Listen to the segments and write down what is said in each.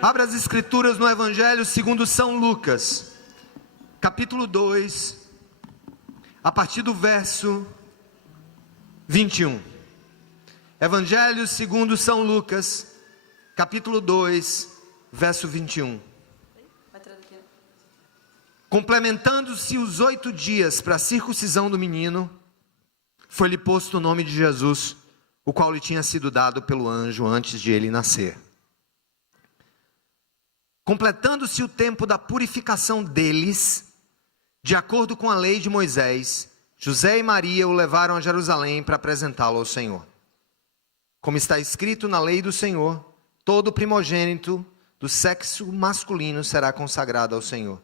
Abra as escrituras no Evangelho segundo São Lucas, capítulo 2, a partir do verso 21. Evangelho segundo São Lucas, capítulo 2, verso 21. Complementando-se os 8 dias para a circuncisão do menino, foi-lhe posto o nome de Jesus, o qual lhe tinha sido dado pelo anjo antes de ele nascer. Completando-se o tempo da purificação deles, de acordo com a lei de Moisés, José e Maria o levaram a Jerusalém para apresentá-lo ao Senhor. Como está escrito na lei do Senhor, todo primogênito do sexo masculino será consagrado ao Senhor,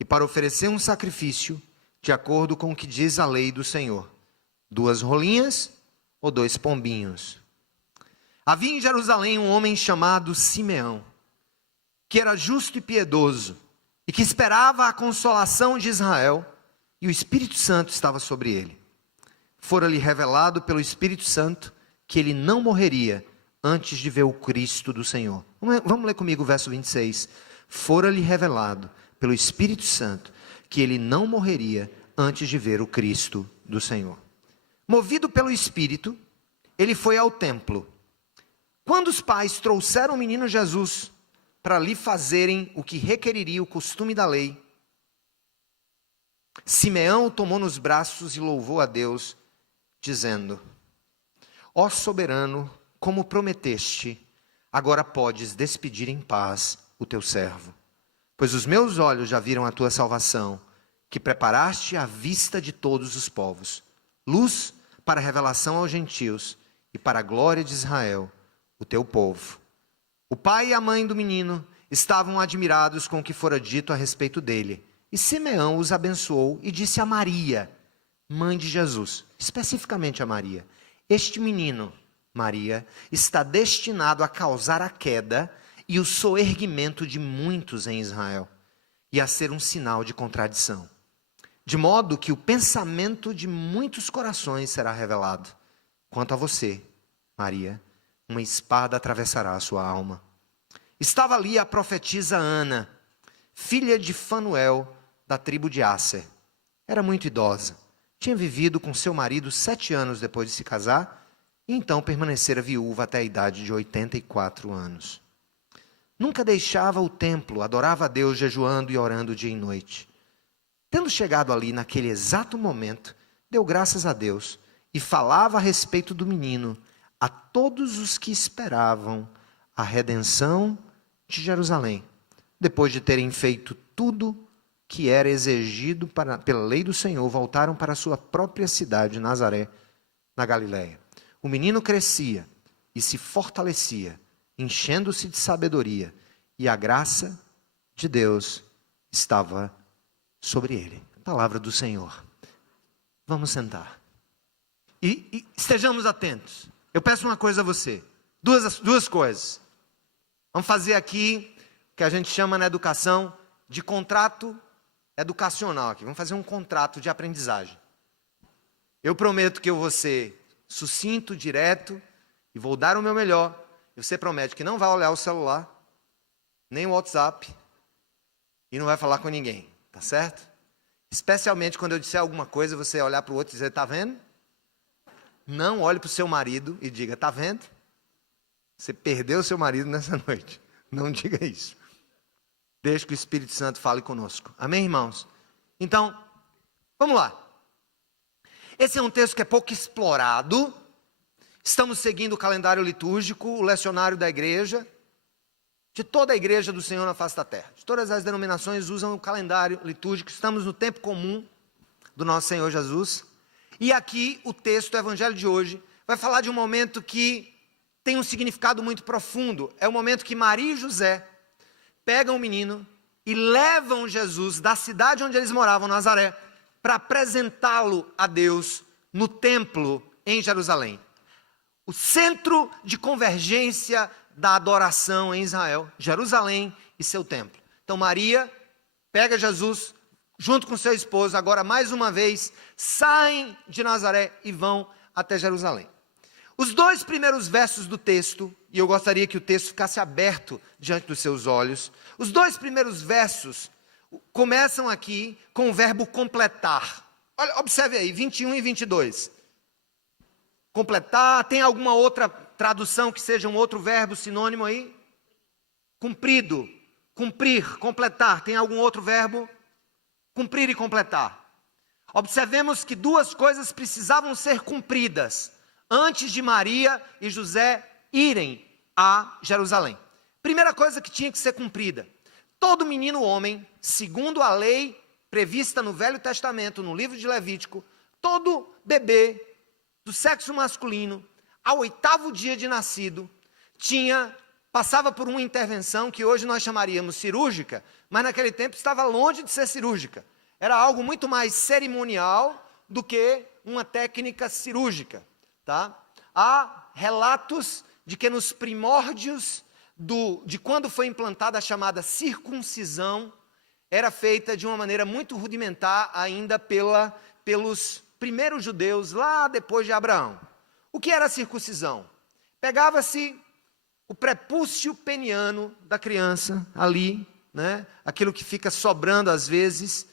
e para oferecer um sacrifício, de acordo com o que diz a lei do Senhor, 2 rolinhas ou 2 pombinhos. Havia em Jerusalém um homem chamado Simeão, que era justo e piedoso, e que esperava a consolação de Israel, e o Espírito Santo estava sobre ele. Fora-lhe revelado pelo Espírito Santo que ele não morreria antes de ver o Cristo do Senhor. Vamos ler comigo o verso 26. Fora-lhe revelado pelo Espírito Santo que ele não morreria antes de ver o Cristo do Senhor. Movido pelo Espírito, ele foi ao templo. Quando os pais trouxeram o menino Jesus para lhe fazerem o que requeriria o costume da lei, Simeão o tomou nos braços e louvou a Deus, dizendo: Ó soberano, como prometeste, agora podes despedir em paz o teu servo. Pois os meus olhos já viram a tua salvação, que preparaste à vista de todos os povos, luz para a revelação aos gentios e para a glória de Israel, o teu povo. O pai e a mãe do menino estavam admirados com o que fora dito a respeito dele. E Simeão os abençoou e disse a Maria, mãe de Jesus, especificamente a Maria: este menino, Maria, está destinado a causar a queda e o soerguimento de muitos em Israel, e a ser um sinal de contradição, de modo que o pensamento de muitos corações será revelado. Quanto a você, Maria, uma espada atravessará a sua alma. Estava ali a profetisa Ana, filha de Fanuel, da tribo de Asser. Era muito idosa. Tinha vivido com seu marido 7 anos depois de se casar, e então permanecera viúva até a idade de 84 anos. Nunca deixava o templo, adorava a Deus jejuando e orando dia e noite. Tendo chegado ali naquele exato momento, deu graças a Deus e falava a respeito do menino a todos os que esperavam a redenção de Jerusalém, depois de terem feito tudo que era exigido pela lei do Senhor, voltaram para a sua própria cidade, Nazaré, na Galiléia. O menino crescia e se fortalecia, enchendo-se de sabedoria, e a graça de Deus estava sobre ele. Palavra do Senhor. Vamos sentar. E estejamos atentos. Eu peço uma coisa a você. Duas coisas. Vamos fazer aqui o que a gente chama na educação de contrato educacional. Aqui. Vamos fazer um contrato de aprendizagem. Eu prometo que eu vou ser sucinto, direto, e vou dar o meu melhor. E você promete que não vai olhar o celular, nem o WhatsApp, e não vai falar com ninguém. Tá certo? Especialmente quando eu disser alguma coisa, você olhar para o outro e dizer: tá vendo? Não olhe para o seu marido e diga: tá vendo? Você perdeu o seu marido nessa noite. Não diga isso. Deixe que o Espírito Santo fale conosco. Amém, irmãos? Então, vamos lá. Esse é um texto que é pouco explorado. Estamos seguindo o calendário litúrgico, o lecionário da igreja, de toda a igreja do Senhor na face da terra. De todas as denominações usam o calendário litúrgico. Estamos no tempo comum do nosso Senhor Jesus. E aqui o texto do evangelho de hoje vai falar de um momento que tem um significado muito profundo. É o momento que Maria e José pegam o menino e levam Jesus da cidade onde eles moravam, Nazaré, para apresentá-lo a Deus no templo em Jerusalém. O centro de convergência da adoração em Israel, Jerusalém e seu templo. Então Maria pega Jesus junto com seu esposo, agora mais uma vez, saem de Nazaré e vão até Jerusalém. Os 2 primeiros versos do texto, e eu gostaria que o texto ficasse aberto diante dos seus olhos. Os 2 primeiros versos começam aqui com o verbo completar. Olha, observe aí, 21 e 22. Completar, tem alguma outra tradução que seja um outro verbo sinônimo aí? Cumprido, cumprir, completar. Tem algum outro verbo? Cumprir e completar. Observemos que 2 coisas precisavam ser cumpridas antes de Maria e José irem a Jerusalém. Primeira coisa que tinha que ser cumprida: todo menino homem, segundo a lei prevista no Velho Testamento, no livro de Levítico, todo bebê do sexo masculino, ao 8º dia de nascido, passava por uma intervenção que hoje nós chamaríamos cirúrgica, mas naquele tempo estava longe de ser cirúrgica. Era algo muito mais cerimonial do que uma técnica cirúrgica. Tá? Há relatos de que nos primórdios de quando foi implantada a chamada circuncisão, era feita de uma maneira muito rudimentar ainda pelos primeiros judeus, lá depois de Abraão. O que era a circuncisão? Pegava-se o prepúcio peniano da criança ali, né? Aquilo que fica sobrando às vezes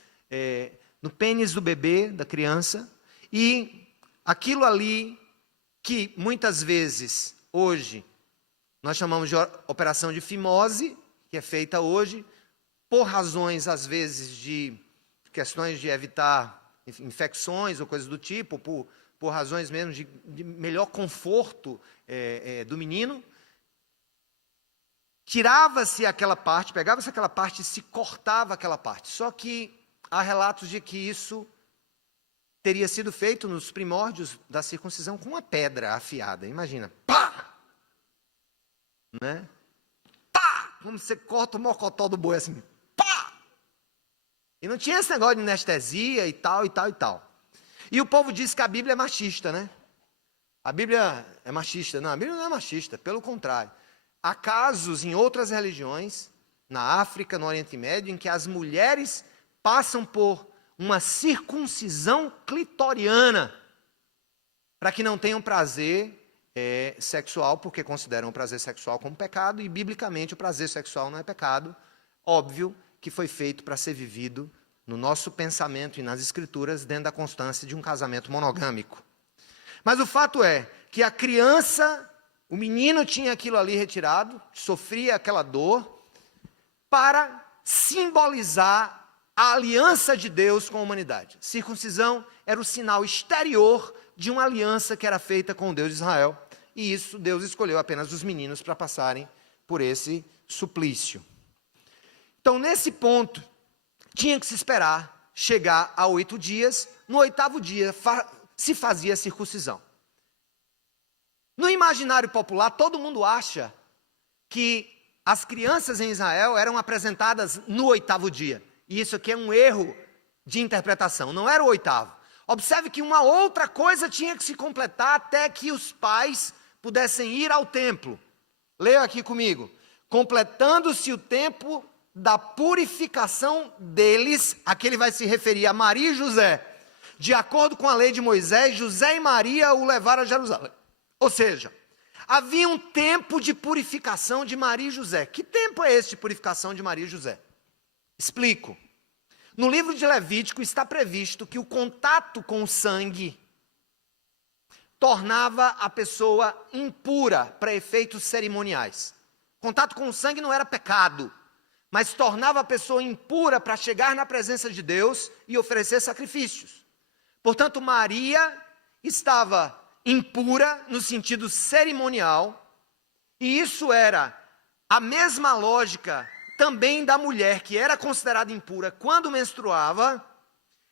no pênis do bebê, da criança, e aquilo ali que muitas vezes, hoje, nós chamamos de operação de fimose, que é feita hoje, por razões, às vezes, de questões de evitar infecções ou coisas do tipo, por razões mesmo de melhor conforto do menino. Tirava-se aquela parte, pegava-se aquela parte e se cortava aquela parte. Só que há relatos de que isso teria sido feito nos primórdios da circuncisão com uma pedra afiada. Imagina, pá! Né? Pá! Como você corta o mocotó do boi assim, pá! E não tinha esse negócio de anestesia e tal, e tal, e tal. E o povo diz que a Bíblia é machista, né? A Bíblia é machista. Não, a Bíblia não é machista, pelo contrário. Há casos em outras religiões, na África, no Oriente Médio, em que as mulheres passam por uma circuncisão clitoriana, para que não tenham prazer sexual, porque consideram o prazer sexual como pecado, e biblicamente o prazer sexual não é pecado. Óbvio que foi feito para ser vivido no nosso pensamento e nas escrituras, dentro da constância de um casamento monogâmico. Mas o fato é que a criança, o menino tinha aquilo ali retirado, sofria aquela dor, para simbolizar a aliança de Deus com a humanidade. Circuncisão era o sinal exterior de uma aliança que era feita com o Deus de Israel. E isso, Deus escolheu apenas os meninos para passarem por esse suplício. Então, nesse ponto, tinha que se esperar chegar a 8 dias. No 8º dia, se fazia a circuncisão. No imaginário popular, todo mundo acha que as crianças em Israel eram apresentadas no 8º dia. E isso aqui é um erro de interpretação, não era o 8º. Observe que uma outra coisa tinha que se completar até que os pais pudessem ir ao templo. Leia aqui comigo. Completando-se o tempo da purificação deles, aqui ele vai se referir a Maria e José. De acordo com a lei de Moisés, José e Maria o levaram a Jerusalém. Ou seja, havia um tempo de purificação de Maria e José. Que tempo é esse de purificação de Maria e José? Explico. No livro de Levítico está previsto que o contato com o sangue tornava a pessoa impura para efeitos cerimoniais. Contato com o sangue não era pecado, mas tornava a pessoa impura para chegar na presença de Deus e oferecer sacrifícios. Portanto, Maria estava impura no sentido cerimonial, e isso era a mesma lógica também da mulher que era considerada impura quando menstruava.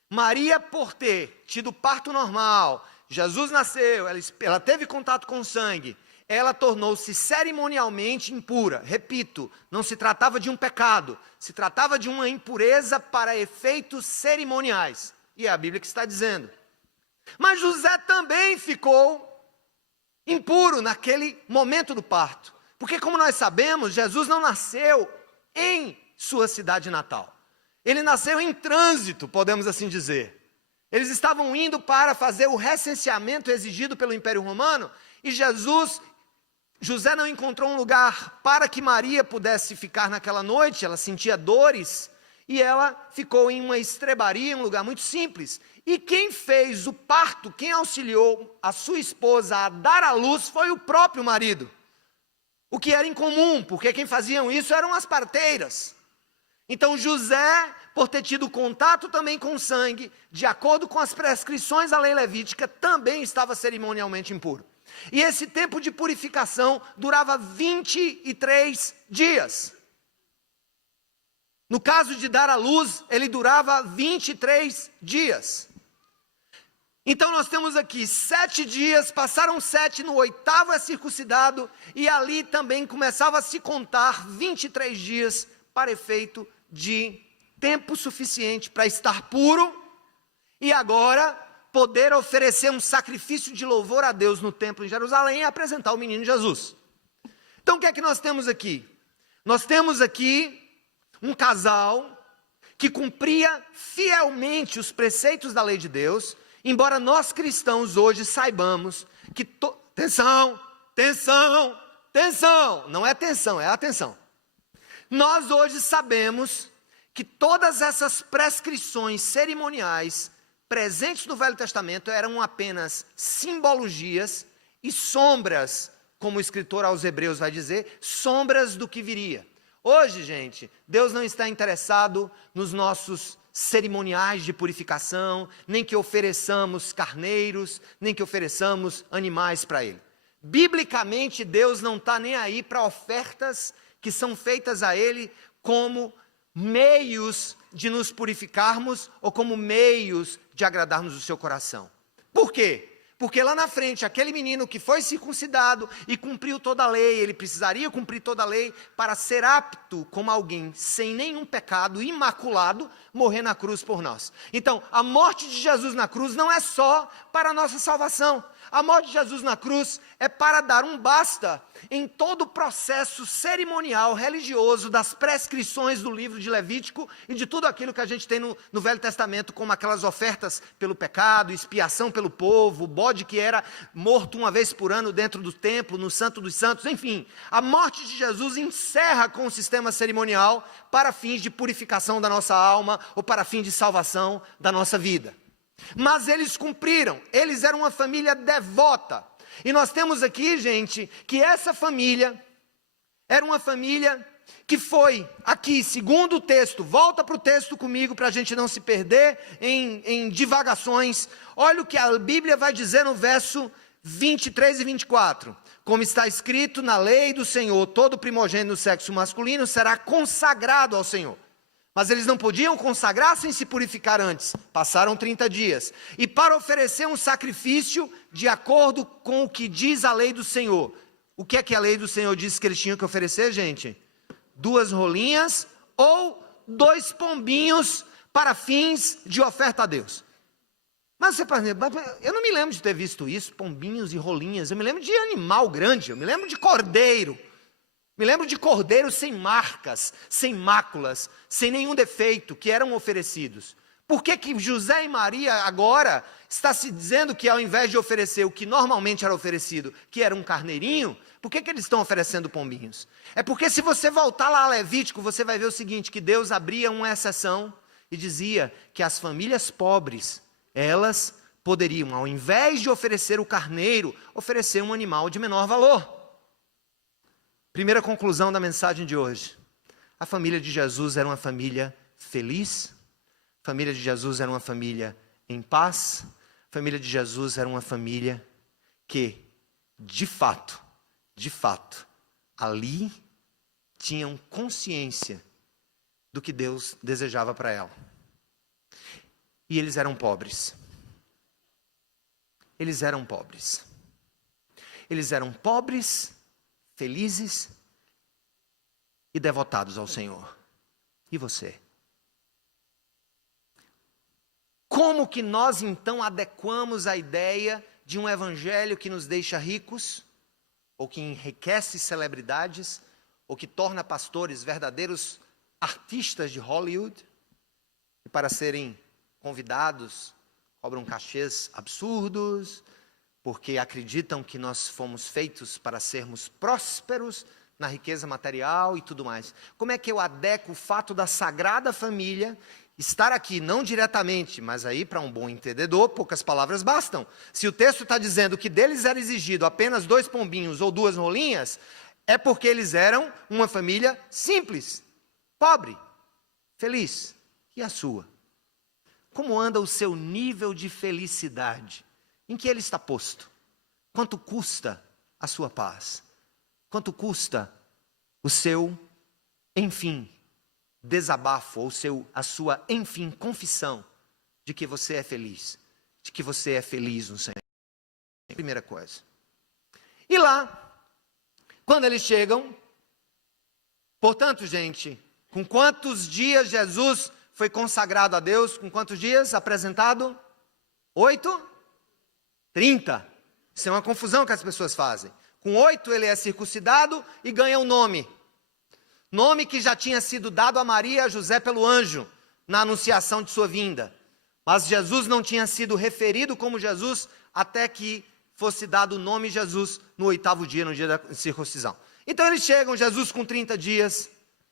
Maria, por ter tido parto normal, Jesus nasceu, ela teve contato com o sangue, ela tornou-se cerimonialmente impura. Repito, não se tratava de um pecado, se tratava de uma impureza para efeitos cerimoniais. E é a Bíblia que está dizendo. Mas José também ficou impuro naquele momento do parto. Porque, como nós sabemos, Jesus não nasceu em sua cidade natal. Ele nasceu em trânsito, podemos assim dizer. Eles estavam indo para fazer o recenseamento exigido pelo Império Romano, e José não encontrou um lugar para que Maria pudesse ficar naquela noite, ela sentia dores, e ela ficou em uma estrebaria, um lugar muito simples. E quem fez o parto, quem auxiliou a sua esposa a dar à luz foi o próprio marido. O que era incomum, porque quem faziam isso eram as parteiras. Então José, por ter tido contato também com o sangue, de acordo com as prescrições da lei levítica, também estava cerimonialmente impuro. E esse tempo de purificação durava 23 dias. No caso de dar à luz, ele durava 23 dias. Então nós temos aqui 7 dias, passaram 7, no 8º é circuncidado, e ali também começava a se contar 23 dias para efeito de tempo suficiente para estar puro, e agora poder oferecer um sacrifício de louvor a Deus no templo em Jerusalém e apresentar o menino Jesus. Então o que é que nós temos aqui? Nós temos aqui um casal que cumpria fielmente os preceitos da lei de Deus, embora nós cristãos hoje saibamos que... Atenção, não é tensão, é atenção. Nós hoje sabemos que todas essas prescrições cerimoniais presentes no Velho Testamento eram apenas simbologias e sombras, como o escritor aos Hebreus vai dizer, sombras do que viria. Hoje, gente, Deus não está interessado nos nossos cerimoniais de purificação, nem que ofereçamos carneiros, nem que ofereçamos animais para Ele. Biblicamente, Deus não está nem aí para ofertas que são feitas a Ele como meios de nos purificarmos ou como meios de agradarmos o seu coração. Por quê? Porque lá na frente, aquele menino que foi circuncidado e cumpriu toda a lei, ele precisaria cumprir toda a lei para ser apto como alguém sem nenhum pecado, imaculado, morrer na cruz por nós. Então, a morte de Jesus na cruz não é só para a nossa salvação. A morte de Jesus na cruz é para dar um basta em todo o processo cerimonial religioso das prescrições do livro de Levítico e de tudo aquilo que a gente tem no Velho Testamento, como aquelas ofertas pelo pecado, expiação pelo povo, o bode que era morto uma vez por ano dentro do templo, no Santo dos Santos, enfim. A morte de Jesus encerra com o sistema cerimonial para fins de purificação da nossa alma ou para fins de salvação da nossa vida. Mas eles cumpriram, eles eram uma família devota. E nós temos aqui, gente, que essa família era uma família que foi, aqui, segundo o texto, volta para o texto comigo para a gente não se perder em divagações. Olha o que a Bíblia vai dizer no verso 23 e 24. Como está escrito na lei do Senhor, todo primogênito do sexo masculino será consagrado ao Senhor. Mas eles não podiam consagrar sem se purificar antes. Passaram 30 dias. E para oferecer um sacrifício de acordo com o que diz a lei do Senhor. O que é que a lei do Senhor disse que eles tinham que oferecer, gente? 2 rolinhas ou 2 pombinhos para fins de oferta a Deus. Mas você pode dizer, eu não me lembro de ter visto isso, pombinhos e rolinhas. Eu me lembro de animal grande, eu me lembro de cordeiro. Me lembro de cordeiros sem marcas, sem máculas, sem nenhum defeito, que eram oferecidos. Por que José e Maria agora está se dizendo que ao invés de oferecer o que normalmente era oferecido, que era um carneirinho, por que eles estão oferecendo pombinhos? É porque se você voltar lá a Levítico, você vai ver o seguinte, que Deus abria uma exceção e dizia que as famílias pobres, elas poderiam, ao invés de oferecer o carneiro, oferecer um animal de menor valor. Primeira conclusão da mensagem de hoje. A família de Jesus era uma família feliz. A família de Jesus era uma família em paz. A família de Jesus era uma família que, de fato, ali tinham consciência do que Deus desejava para ela. E eles eram pobres. Eles eram pobres. Eles eram pobres, felizes e devotados ao Senhor. E você? Como que nós então adequamos a ideia de um evangelho que nos deixa ricos, ou que enriquece celebridades, ou que torna pastores verdadeiros artistas de Hollywood, e para serem convidados, cobram cachês absurdos, porque acreditam que nós fomos feitos para sermos prósperos na riqueza material e tudo mais. Como é que eu adequo o fato da Sagrada Família estar aqui, não diretamente, mas aí para um bom entendedor, poucas palavras bastam. Se o texto está dizendo que deles era exigido apenas 2 pombinhos ou 2 rolinhas, é porque eles eram uma família simples, pobre, feliz. E a sua? Como anda o seu nível de felicidade? Em que ele está posto? Quanto custa a sua paz? Quanto custa o seu, enfim, desabafo, ou a sua, enfim, confissão de que você é feliz, de que você é feliz no Senhor? Primeira coisa. E lá, quando eles chegam, portanto, gente, com quantos dias Jesus foi consagrado a Deus? Com quantos dias apresentado? 8? 30. Isso é uma confusão que as pessoas fazem. Com 8 ele é circuncidado e ganha um nome. Nome que já tinha sido dado a Maria e a José pelo anjo, na anunciação de sua vinda. Mas Jesus não tinha sido referido como Jesus, até que fosse dado o nome Jesus no 8º dia, no dia da circuncisão. Então eles chegam, Jesus com 30 dias,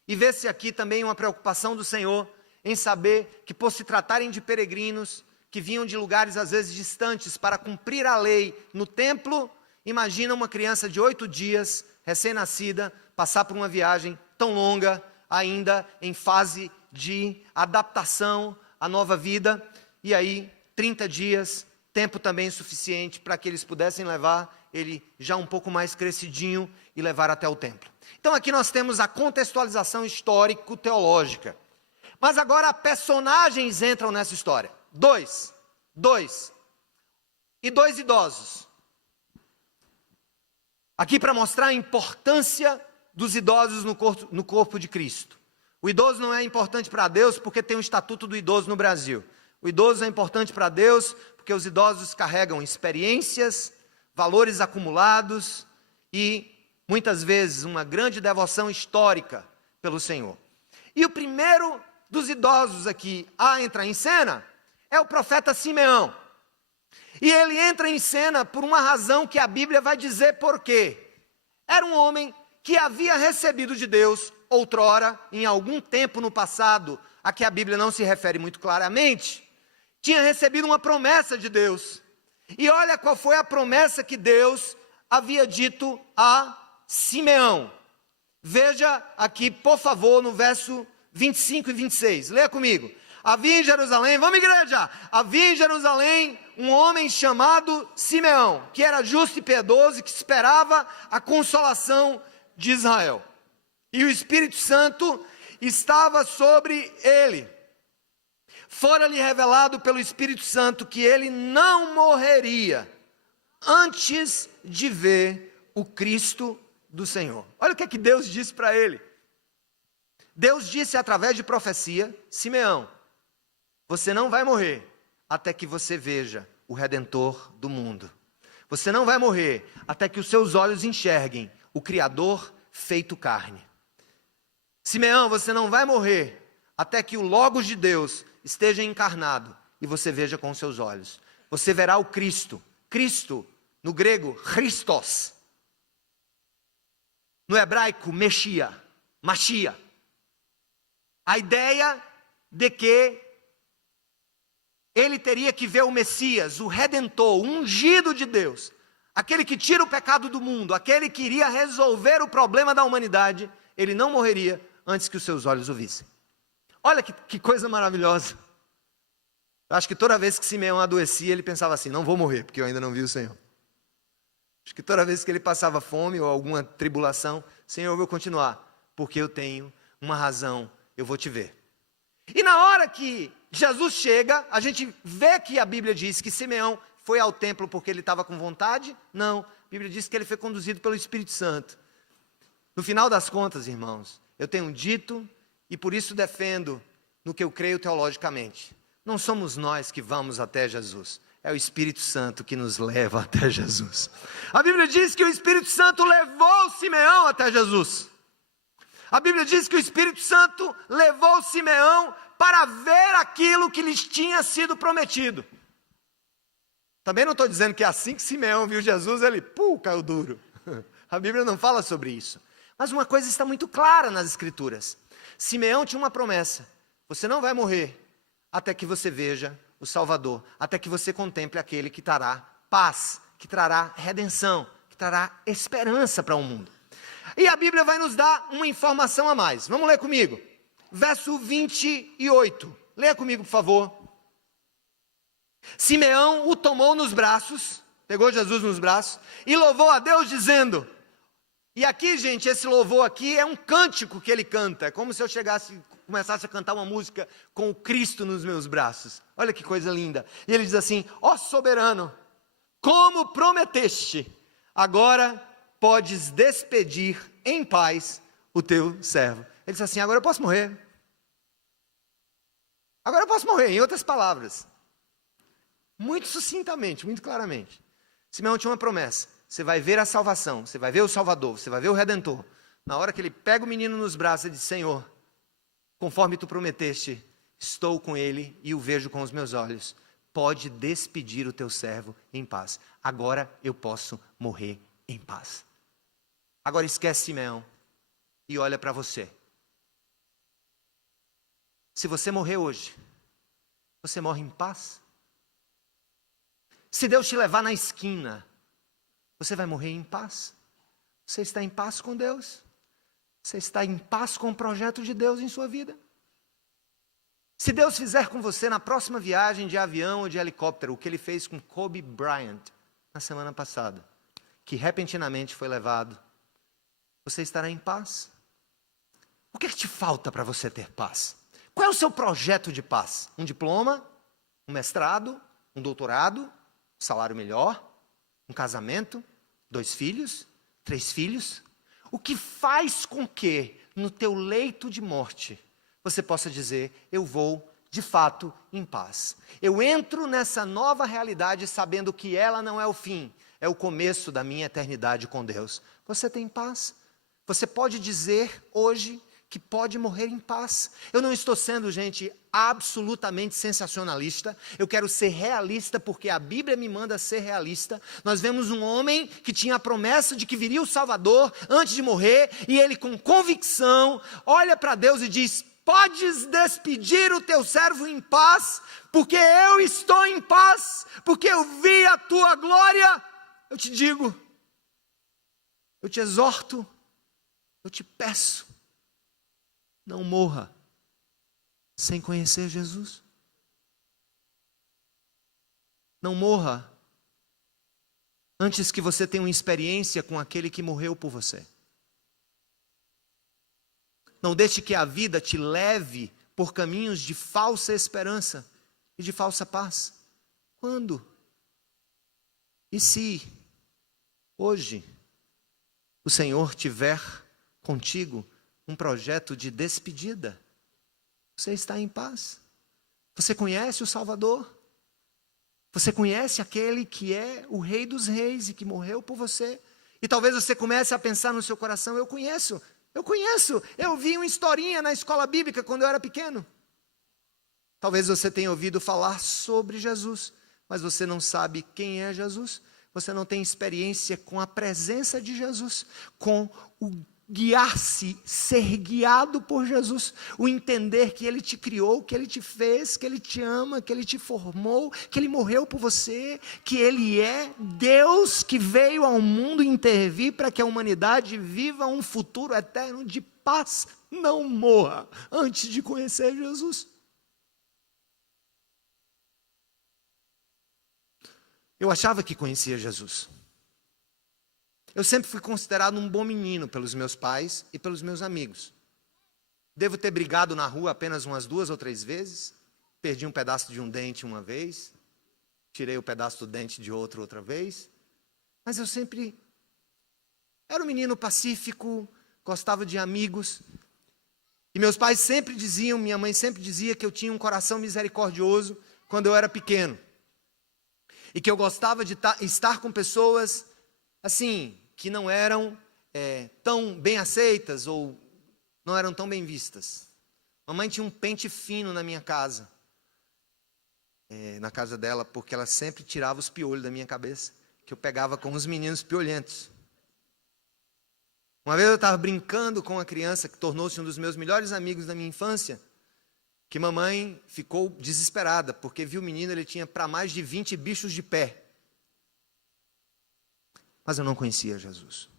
e vê-se aqui também uma preocupação do Senhor, em saber que por se tratarem de peregrinos, que vinham de lugares às vezes distantes para cumprir a lei no templo, imagina uma criança de 8 dias, recém-nascida, passar por uma viagem tão longa, ainda em fase de adaptação à nova vida, e aí 30 dias, tempo também suficiente para que eles pudessem levar ele já um pouco mais crescidinho e levar até o templo. Então aqui nós temos a contextualização histórico-teológica. Mas agora personagens entram nessa história. Dois e 2 idosos. Aqui para mostrar a importância dos idosos no corpo de Cristo. O idoso não é importante para Deus porque tem o estatuto do idoso no Brasil. O idoso é importante para Deus porque os idosos carregam experiências, valores acumulados e, muitas vezes, uma grande devoção histórica pelo Senhor. E o primeiro dos idosos aqui a entrar em cena é o profeta Simeão. E ele entra em cena por uma razão que a Bíblia vai dizer por quê. Era um homem que havia recebido de Deus, outrora, em algum tempo no passado, a que a Bíblia não se refere muito claramente, tinha recebido uma promessa de Deus. E olha qual foi a promessa que Deus havia dito a Simeão. Veja aqui, por favor, no verso 25 e 26. Leia comigo. Havia em Jerusalém, vamos igreja, havia em Jerusalém um homem chamado Simeão, que era justo e piedoso e que esperava a consolação de Israel. E o Espírito Santo estava sobre ele. Fora-lhe revelado pelo Espírito Santo que ele não morreria antes de ver o Cristo do Senhor. Olha o que é que Deus disse para ele. Deus disse através de profecia: Simeão, você não vai morrer até que você veja o Redentor do mundo. Você não vai morrer até que os seus olhos enxerguem o Criador feito carne. Simeão, você não vai morrer até que o Logos de Deus esteja encarnado e você veja com os seus olhos. Você verá o Cristo. Cristo, no grego, Christos. No hebraico, Machia. A ideia de que ele teria que ver o Messias, o Redentor, o ungido de Deus, aquele que tira o pecado do mundo, aquele que iria resolver o problema da humanidade, ele não morreria antes que os seus olhos o vissem. Olha que coisa maravilhosa. Eu acho que toda vez que Simeão adoecia, ele pensava assim: não vou morrer, porque eu ainda não vi o Senhor. Acho que toda vez que ele passava fome ou alguma tribulação, Senhor, eu vou continuar, porque eu tenho uma razão, eu vou te ver. E na hora que Jesus chega, a gente vê que a Bíblia diz que Simeão foi ao templo porque ele estava com vontade? Não, a Bíblia diz que ele foi conduzido pelo Espírito Santo. No final das contas, irmãos, eu tenho dito, e por isso defendo no que eu creio teologicamente, não somos nós que vamos até Jesus, é o Espírito Santo que nos leva até Jesus. A Bíblia diz que o Espírito Santo levou Simeão até Jesus. A Bíblia diz que o Espírito Santo levou Simeão para ver aquilo que lhes tinha sido prometido. Também não estou dizendo que assim que Simeão viu Jesus, ele, caiu duro. A Bíblia não fala sobre isso. Mas uma coisa está muito clara nas Escrituras. Simeão tinha uma promessa: você não vai morrer até que você veja o Salvador, até que você contemple aquele que trará paz, que trará redenção, que trará esperança para o mundo. E a Bíblia vai nos dar uma informação a mais. Vamos ler comigo. Verso 28. Leia comigo, por favor. Simeão o tomou nos braços, pegou Jesus nos braços, e louvou a Deus dizendo... E aqui, gente, esse louvor aqui é um cântico que ele canta. É como se eu começasse a cantar uma música com o Cristo nos meus braços. Olha que coisa linda. E ele diz assim: ó soberano, como prometeste, agora podes despedir em paz o teu servo. Ele diz assim: agora eu posso morrer. Agora eu posso morrer, em outras palavras. Muito sucintamente, muito claramente. Simeão tinha uma promessa. Você vai ver a salvação, você vai ver o Salvador, você vai ver o Redentor. Na hora que ele pega o menino nos braços e diz: Senhor, conforme tu prometeste, estou com ele e o vejo com os meus olhos. Pode despedir o teu servo em paz. Agora eu posso morrer em paz. Agora esquece Simeão e olha para você. Se você morrer hoje, você morre em paz? Se Deus te levar na esquina, você vai morrer em paz? Você está em paz com Deus? Você está em paz com o projeto de Deus em sua vida? Se Deus fizer com você na próxima viagem de avião ou de helicóptero, o que Ele fez com Kobe Bryant na semana passada, que repentinamente foi levado, você estará em paz? O que te falta para você ter paz? Qual é o seu projeto de paz? Um diploma? Um mestrado? Um doutorado? Um salário melhor? Um casamento? 2 filhos? 3 filhos? O que faz com que, no teu leito de morte, você possa dizer: eu vou, de fato, em paz. Eu entro nessa nova realidade sabendo que ela não é o fim, é o começo da minha eternidade com Deus. Você tem paz? Você pode dizer hoje que pode morrer em paz. Eu não estou sendo, gente, absolutamente sensacionalista. Eu quero ser realista porque a Bíblia me manda ser realista. Nós vemos um homem que tinha a promessa de que viria o Salvador antes de morrer, e ele com convicção olha para Deus e diz: podes despedir o teu servo em paz, porque eu estou em paz, porque eu vi a tua glória. Eu te digo, eu te exorto, eu te peço, não morra sem conhecer Jesus. Não morra antes que você tenha uma experiência com aquele que morreu por você. Não deixe que a vida te leve por caminhos de falsa esperança e de falsa paz. Quando? E se hoje o Senhor tiver contigo um projeto de despedida? Você está em paz? Você conhece o Salvador? Você conhece aquele que é o Rei dos Reis e que morreu por você? E talvez você comece a pensar no seu coração: eu conheço, eu vi uma historinha na escola bíblica quando eu era pequeno. Talvez você tenha ouvido falar sobre Jesus, mas você não sabe quem é Jesus. Você não tem experiência com a presença de Jesus, com o guiar-se, ser guiado por Jesus, o entender que Ele te criou, que Ele te fez, que Ele te ama, que Ele te formou, que Ele morreu por você, que Ele é Deus que veio ao mundo intervir para que a humanidade viva um futuro eterno de paz. Não morra antes de conhecer Jesus. Eu achava que conhecia Jesus. Eu sempre fui considerado um bom menino pelos meus pais e pelos meus amigos. Devo ter brigado na rua apenas umas 2 ou 3 vezes. Perdi um pedaço de um dente uma vez. Tirei o pedaço do dente de outro outra vez. Mas eu sempre era um menino pacífico, gostava de amigos. E meus pais sempre diziam, minha mãe sempre dizia que eu tinha um coração misericordioso quando eu era pequeno. E que eu gostava de estar com pessoas, assim, que não eram tão bem aceitas ou não eram tão bem vistas. Mamãe tinha um pente fino na minha casa. na casa dela, porque ela sempre tirava os piolhos da minha cabeça, que eu pegava com os meninos piolhentos. Uma vez eu estava brincando com uma criança que tornou-se um dos meus melhores amigos da minha infância, que mamãe ficou desesperada, porque viu o menino, ele tinha para mais de 20 bichos de pé. Mas eu não conhecia Jesus.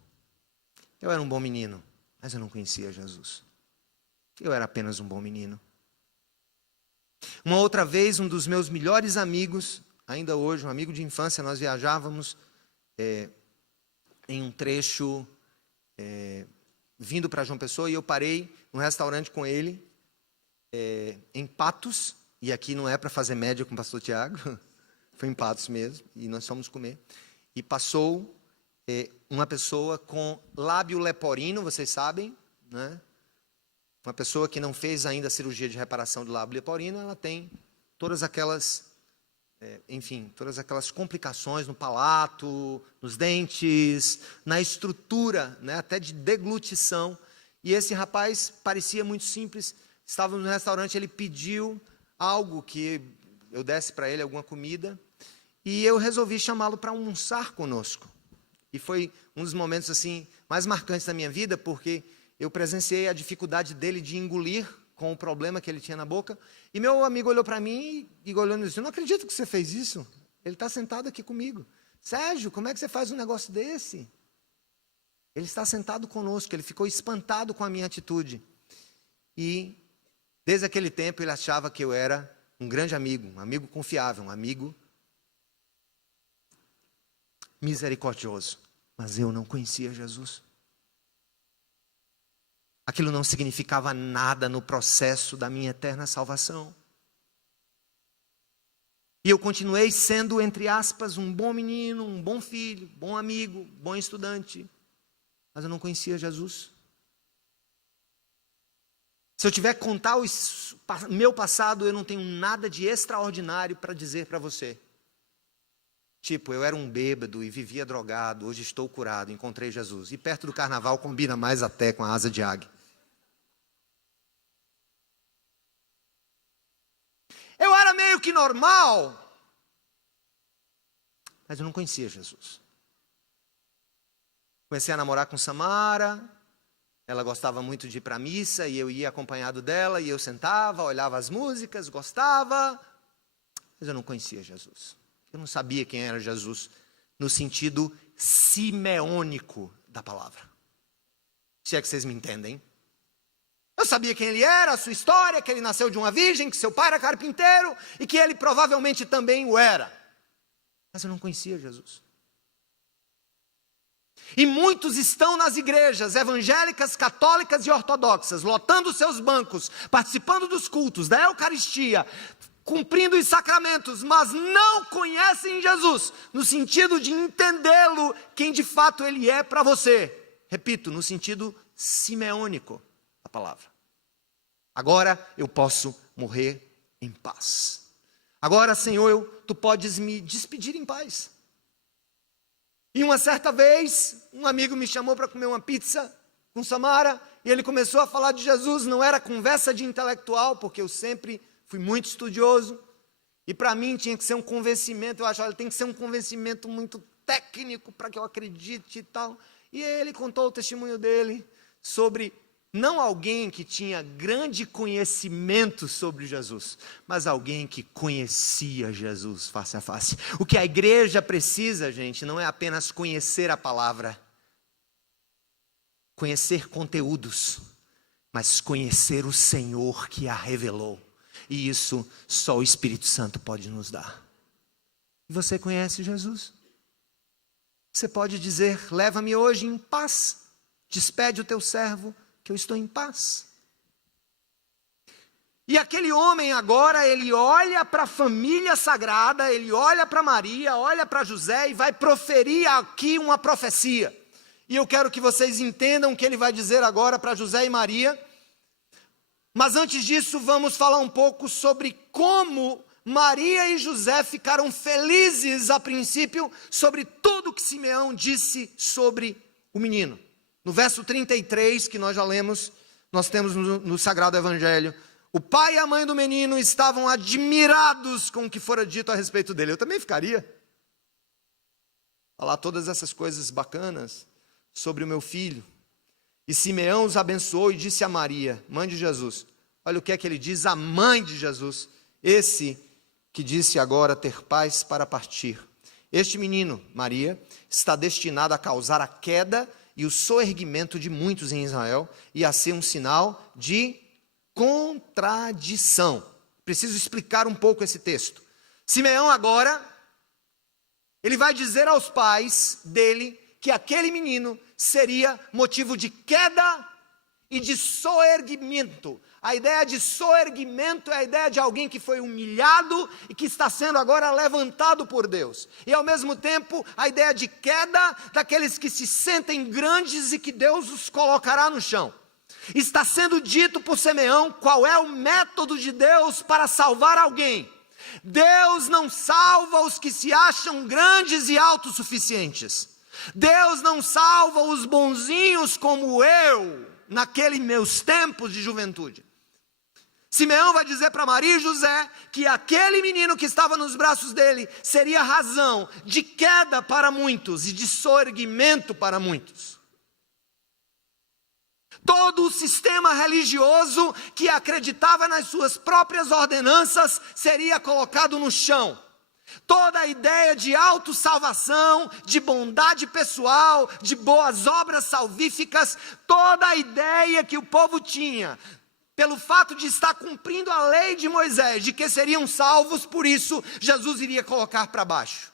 Eu era um bom menino, mas eu não conhecia Jesus. Eu era apenas um bom menino. Uma outra vez, um dos meus melhores amigos, ainda hoje, um amigo de infância, nós viajávamos em um trecho vindo para João Pessoa, e eu parei num restaurante com ele, em Patos, e aqui não é para fazer média com o pastor Tiago, foi em Patos mesmo, e nós fomos comer, e passou uma pessoa com lábio leporino, vocês sabem, né? Uma pessoa que não fez ainda a cirurgia de reparação do lábio leporino, ela tem todas aquelas, todas aquelas complicações no palato, nos dentes, na estrutura, né, até de deglutição. E esse rapaz parecia muito simples. Estávamos no restaurante, ele pediu algo que eu desse para ele, alguma comida, e eu resolvi chamá-lo para almoçar conosco. E foi um dos momentos assim mais marcantes da minha vida, porque eu presenciei a dificuldade dele de engolir com o problema que ele tinha na boca. E meu amigo olhou para mim e olhando e disse: "Eu não acredito que você fez isso. Ele está sentado aqui comigo. Sérgio, como é que você faz um negócio desse?" Ele está sentado conosco. Ele ficou espantado com a minha atitude. E desde aquele tempo ele achava que eu era um grande amigo, um amigo confiável, um amigo misericordioso. Mas eu não conhecia Jesus. Aquilo não significava nada no processo da minha eterna salvação. E eu continuei sendo, entre aspas, um bom menino, um bom filho, bom amigo, bom estudante. Mas eu não conhecia Jesus. Se eu tiver que contar o meu passado, eu não tenho nada de extraordinário para dizer para você. Tipo, eu era um bêbado e vivia drogado, hoje estou curado, encontrei Jesus. E perto do carnaval combina mais até com a asa de águia. Eu era meio que normal, mas eu não conhecia Jesus. Comecei a namorar com Samara, ela gostava muito de ir para a missa, e eu ia acompanhado dela, e eu sentava, olhava as músicas, gostava, mas eu não conhecia Jesus. Eu não sabia quem era Jesus, no sentido simeônico da palavra. Se é que vocês me entendem. Eu sabia quem ele era, a sua história, que ele nasceu de uma virgem, que seu pai era carpinteiro e que ele provavelmente também o era. Mas eu não conhecia Jesus. E muitos estão nas igrejas evangélicas, católicas e ortodoxas, lotando seus bancos, participando dos cultos, da Eucaristia, cumprindo os sacramentos, mas não conhecem Jesus, no sentido de entendê-lo, quem de fato ele é para você. Repito, no sentido simeônico. A palavra. Agora eu posso morrer em paz. Agora, Senhor, tu podes me despedir em paz. E uma certa vez, um amigo me chamou para comer uma pizza com Samara, e ele começou a falar de Jesus. Não era conversa de intelectual, porque eu sempre fui muito estudioso, e para mim tinha que ser um convencimento. Eu achava que tem que ser um convencimento muito técnico para que eu acredite e tal. E ele contou o testemunho dele sobre não alguém que tinha grande conhecimento sobre Jesus, mas alguém que conhecia Jesus face a face. O que a igreja precisa, gente, não é apenas conhecer a palavra, conhecer conteúdos, mas conhecer o Senhor que a revelou. E isso só o Espírito Santo pode nos dar. Você conhece Jesus? Você pode dizer: leva-me hoje em paz, despede o teu servo, que eu estou em paz. E aquele homem agora, ele olha para a família sagrada, ele olha para Maria, olha para José e vai proferir aqui uma profecia. E eu quero que vocês entendam o que ele vai dizer agora para José e Maria. Mas antes disso, vamos falar um pouco sobre como Maria e José ficaram felizes a princípio sobre tudo que Simeão disse sobre o menino. No verso 33, que nós já lemos, nós temos no Sagrado Evangelho O pai e a mãe do menino estavam admirados com o que fora dito a respeito dele. Eu também ficaria. Falar todas essas coisas bacanas sobre o meu filho. E Simeão os abençoou e disse a Maria, mãe de Jesus. Olha o que é que ele diz à mãe de Jesus. Esse que disse agora ter paz para partir. Este menino, Maria, está destinado a causar a queda e o soerguimento de muitos em Israel e a ser um sinal de contradição. Preciso explicar um pouco esse texto. Simeão agora, ele vai dizer aos pais dele que aquele menino seria motivo de queda e de soerguimento. A ideia de soerguimento é a ideia de alguém que foi humilhado e que está sendo agora levantado por Deus. E ao mesmo tempo, a ideia de queda daqueles que se sentem grandes e que Deus os colocará no chão. Está sendo dito por Simeão qual é o método de Deus para salvar alguém. Deus não salva os que se acham grandes e autossuficientes. Deus não salva os bonzinhos como eu, naqueles meus tempos de juventude. Simeão vai dizer para Maria e José que aquele menino que estava nos braços dele seria razão de queda para muitos e de soerguimento para muitos. Todo o sistema religioso que acreditava nas suas próprias ordenanças seria colocado no chão. Toda a ideia de autossalvação, de bondade pessoal, de boas obras salvíficas, toda a ideia que o povo tinha, pelo fato de estar cumprindo a lei de Moisés, de que seriam salvos, por isso Jesus iria colocar para baixo.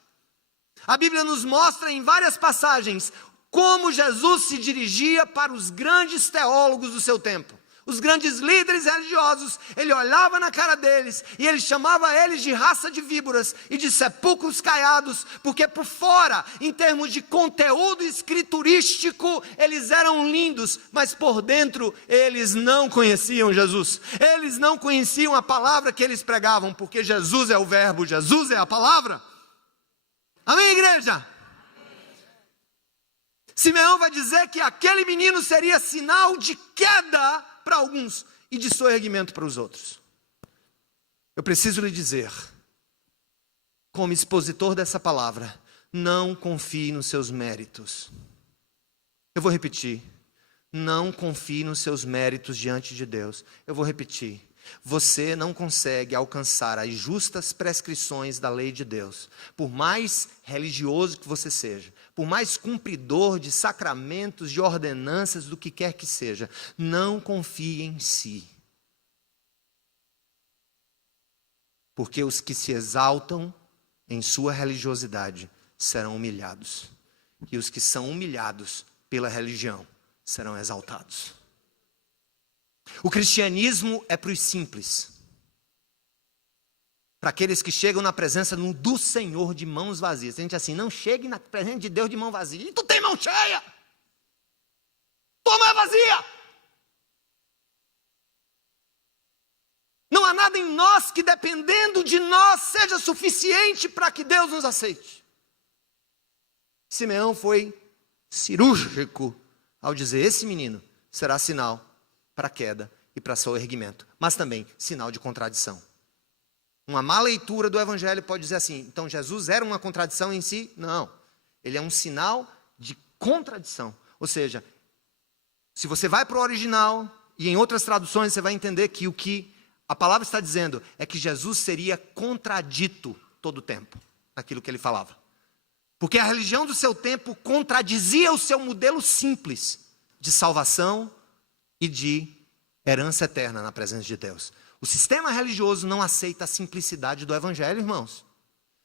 A Bíblia nos mostra em várias passagens como Jesus se dirigia para os grandes teólogos do seu tempo. Os grandes líderes religiosos, ele olhava na cara deles e ele chamava eles de raça de víboras e de sepulcros caiados, porque por fora, em termos de conteúdo escriturístico, eles eram lindos, mas por dentro eles não conheciam Jesus. Eles não conheciam a palavra que eles pregavam, porque Jesus é o verbo, Jesus é a palavra. Amém, igreja? Simeão vai dizer que aquele menino seria sinal de queda para alguns e de soerguimento para os outros. Eu preciso lhe dizer, como expositor dessa palavra, não confie nos seus méritos. Eu vou repetir, não confie nos seus méritos diante de Deus. Eu vou repetir, você não consegue alcançar as justas prescrições da lei de Deus, por mais religioso que você seja, por mais cumpridor de sacramentos, de ordenanças, do que quer que seja, não confie em si. Porque os que se exaltam em sua religiosidade serão humilhados, e os que são humilhados pela religião serão exaltados. O cristianismo é para os simples, para aqueles que chegam na presença do Senhor de mãos vazias. A gente assim, não chegue na presença de Deus de mão vazia. E tu tem mão cheia, tua mão é vazia. Não há nada em nós que, dependendo de nós, seja suficiente para que Deus nos aceite. Simeão foi cirúrgico ao dizer, esse menino será sinal para queda e para soerguimento, mas também sinal de contradição. Uma má leitura do evangelho pode dizer assim, então Jesus era uma contradição em si? Não, ele é um sinal de contradição. Ou seja, se você vai para o original e em outras traduções você vai entender que o que a palavra está dizendo é que Jesus seria contradito todo o tempo naquilo que ele falava. Porque a religião do seu tempo contradizia o seu modelo simples de salvação e de herança eterna na presença de Deus. O sistema religioso não aceita a simplicidade do evangelho, irmãos.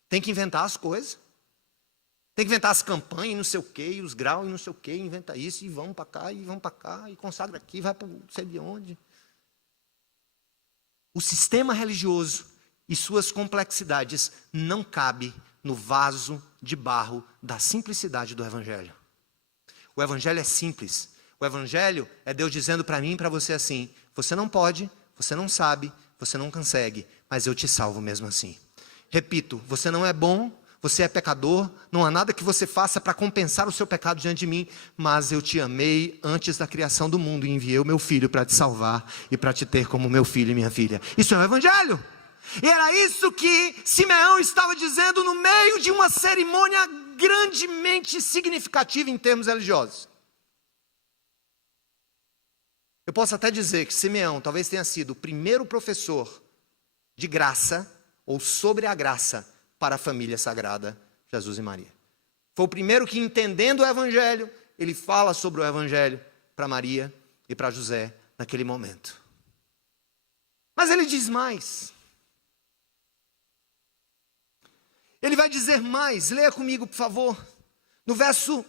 Tem que inventar as coisas. Tem que inventar as campanhas, e não sei o quê, e os graus, e não sei o quê, inventa isso, e vamos para cá, e vamos para cá, e consagra aqui, vai para não sei de onde. O sistema religioso e suas complexidades não cabe no vaso de barro da simplicidade do evangelho. O evangelho é simples. O evangelho é Deus dizendo para mim e para você assim, você não pode, você não sabe, você não consegue, mas eu te salvo mesmo assim. Repito, você não é bom, você é pecador, não há nada que você faça para compensar o seu pecado diante de mim, mas eu te amei antes da criação do mundo e enviei o meu filho para te salvar e para te ter como meu filho e minha filha. Isso é o Evangelho. E era isso que Simeão estava dizendo no meio de uma cerimônia grandemente significativa em termos religiosos. Eu posso até dizer que Simeão talvez tenha sido o primeiro professor de graça ou sobre a graça para a família sagrada Jesus e Maria. Foi o primeiro que, entendendo o Evangelho, ele fala sobre o Evangelho para Maria e para José naquele momento. Mas ele diz mais. Ele vai dizer mais, leia comigo, por favor. No verso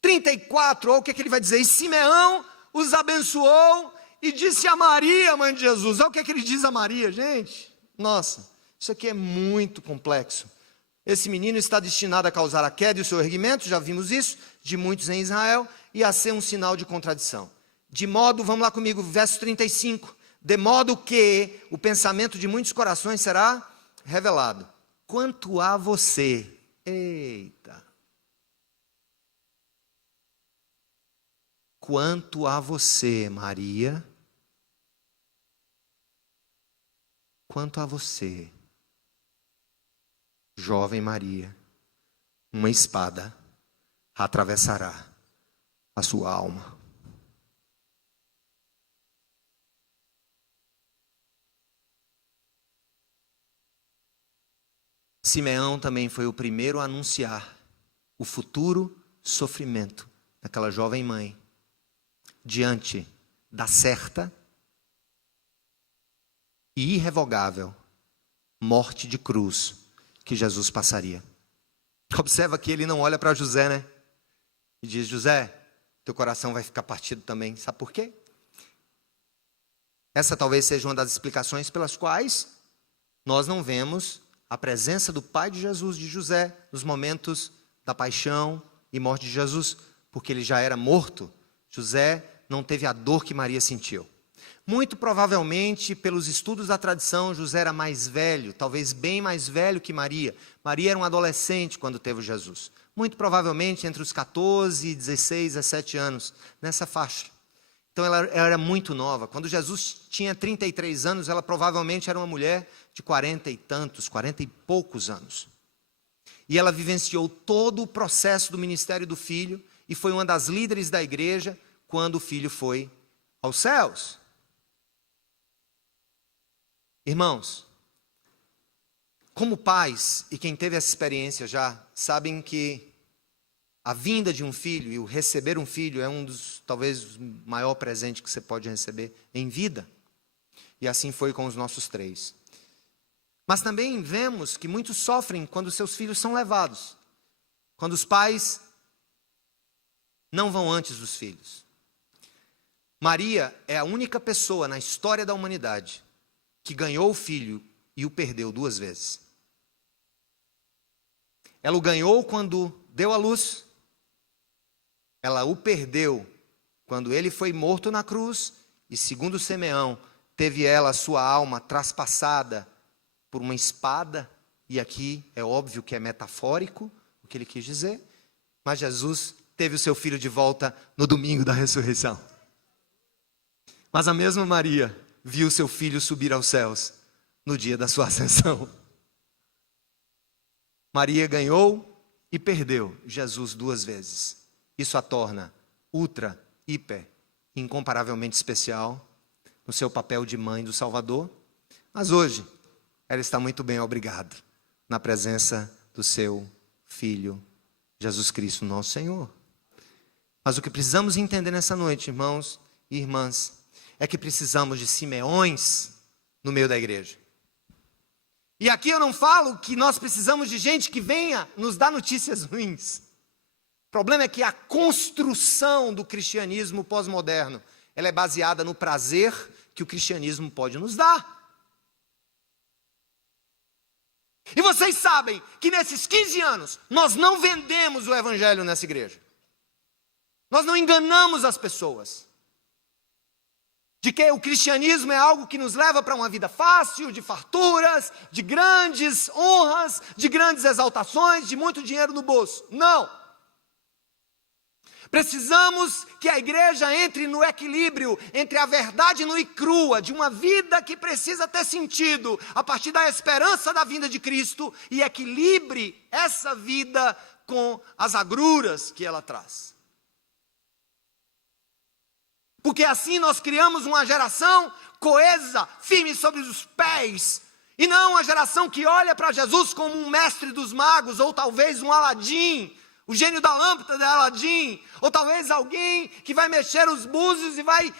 34, olha o que ele vai dizer. E Simeão os abençoou e disse a Maria, mãe de Jesus. Olha o que ele diz a Maria, gente. Nossa, isso aqui é muito complexo. Esse menino está destinado a causar a queda e o seu erguimento, já vimos isso, de muitos em Israel, e a ser um sinal de contradição. De modo, vamos lá comigo, verso 35. De modo que o pensamento de muitos corações será revelado. Quanto a você, eita. Quanto a você, Maria, quanto a você, jovem Maria, uma espada atravessará a sua alma. Simeão também foi o primeiro a anunciar o futuro sofrimento daquela jovem mãe diante da certa e irrevogável morte de cruz que Jesus passaria. Observa que ele não olha para José, né? E diz: José, teu coração vai ficar partido também. Sabe por quê? Essa talvez seja uma das explicações pelas quais nós não vemos a presença do pai de Jesus, de José, nos momentos da paixão e morte de Jesus, porque ele já era morto. José não teve a dor que Maria sentiu. Muito provavelmente, pelos estudos da tradição, José era mais velho, talvez bem mais velho que Maria. Maria era um adolescente quando teve Jesus. Muito provavelmente entre os 14, 16, 17 anos, nessa faixa. Então ela era muito nova. Quando Jesus tinha 33 anos, ela provavelmente era uma mulher de 40 e tantos, 40 e poucos anos. E ela vivenciou todo o processo do ministério do filho e foi uma das líderes da igreja quando o filho foi aos céus. Irmãos, como pais, e quem teve essa experiência já, sabem que a vinda de um filho e o receber um filho é um dos, talvez, o maior presente que você pode receber em vida. E assim foi com os nossos 3. Mas também vemos que muitos sofrem quando seus filhos são levados. Quando os pais não vão antes dos filhos. Maria é a única pessoa na história da humanidade que ganhou o filho e o perdeu 2 vezes. Ela o ganhou quando deu à luz. Ela o perdeu quando ele foi morto na cruz. E segundo Simeão, teve ela a sua alma traspassada por uma espada. E aqui é óbvio que é metafórico o que ele quis dizer. Mas Jesus teve o seu filho de volta no domingo da ressurreição. Mas a mesma Maria viu seu filho subir aos céus no dia da sua ascensão. Maria ganhou e perdeu Jesus 2 vezes. Isso a torna ultra, hiper, incomparavelmente especial no seu papel de mãe do Salvador. Mas hoje, ela está muito bem, obrigado, na presença do seu Filho, Jesus Cristo, nosso Senhor. Mas o que precisamos entender nessa noite, irmãos e irmãs, é que precisamos de Simeões no meio da igreja. E aqui eu não falo que nós precisamos de gente que venha nos dar notícias ruins. O problema é que a construção do cristianismo pós-moderno, ela é baseada no prazer que o cristianismo pode nos dar. E vocês sabem que nesses 15 anos, nós não vendemos o evangelho nessa igreja. Nós não enganamos as pessoas. de que o cristianismo é algo que nos leva para uma vida fácil, de farturas, de grandes honras, de grandes exaltações, de muito dinheiro no bolso. Não. Precisamos que a igreja entre no equilíbrio entre a verdade nua e crua, de uma vida que precisa ter sentido a partir da esperança da vinda de Cristo, e equilibre essa vida com as agruras que ela traz. Porque assim nós criamos uma geração coesa, firme sobre os pés, e não uma geração que olha para Jesus como um mestre dos magos, ou talvez um Aladim, o gênio da lâmpada de Aladim, ou talvez alguém que vai mexer os búzios e vai,